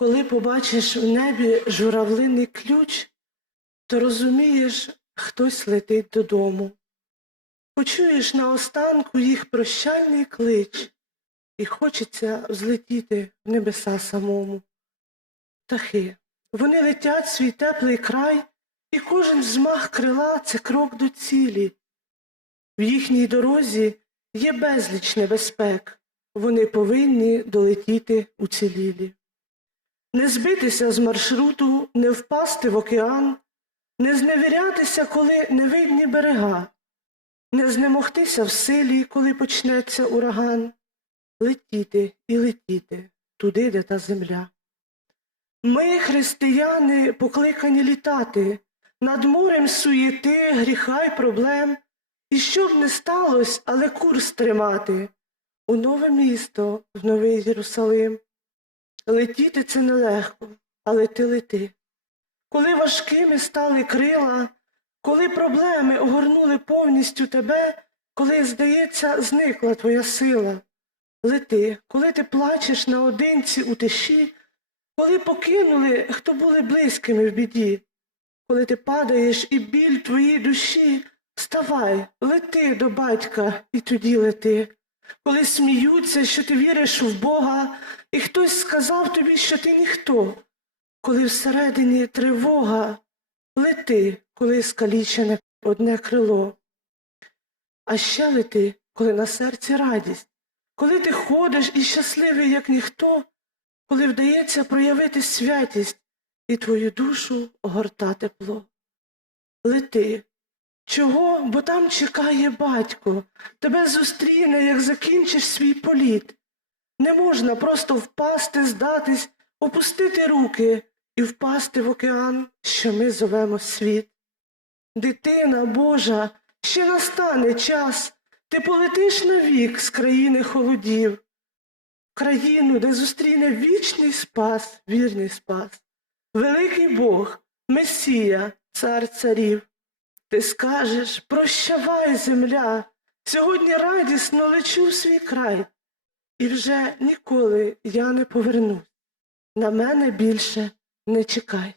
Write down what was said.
Коли побачиш в небі журавлиний ключ, то розумієш, хтось летить додому. Почуєш наостанку їх прощальний клич, і хочеться взлетіти в небеса самому. Птахи, вони летять в свій теплий край, і кожен взмах крила це крок до цілі. В їхній дорозі є безліч небезпек, вони повинні долетіти уцілілі. Не збитися з маршруту, не впасти в океан, не зневірятися, коли невидні берега, не знемогтися в силі, коли почнеться ураган, летіти і летіти туди, де та земля. Ми, християни, покликані літати над морем суєти, гріха й проблем, і що б не сталося, але курс тримати у нове місто, в новий Єрусалим. Летіти це нелегко, але ти лети. Коли важкими стали крила, коли проблеми огорнули повністю тебе, коли, здається, зникла твоя сила, лети, коли ти плачеш наодинці у тиші, коли покинули, хто були близькими в біді, коли ти падаєш і біль твоїй душі, вставай, лети до батька і тоді лети. Коли сміються, що ти віриш в Бога, і хтось сказав тобі, що ти ніхто, коли всередині тривога, лети, коли скалічене одне крило. А ще лети, коли на серці радість, коли ти ходиш і щасливий, як ніхто, коли вдається проявити святість і твою душу огорта тепло. Лети. Чого? Бо там чекає батько, тебе зустріне, як закінчиш свій політ. Не можна просто впасти, здатись, опустити руки і впасти в океан, що ми зовемо світ. Дитина Божа, ще настане час, ти полетиш навік з країни холодів, країну, де зустріне вічний спас, вірний спас, великий Бог, Месія, цар царів. Ти скажеш, прощавай, земля, сьогодні радісно лечу в свій край, і вже ніколи я не повернусь. На мене більше не чекай.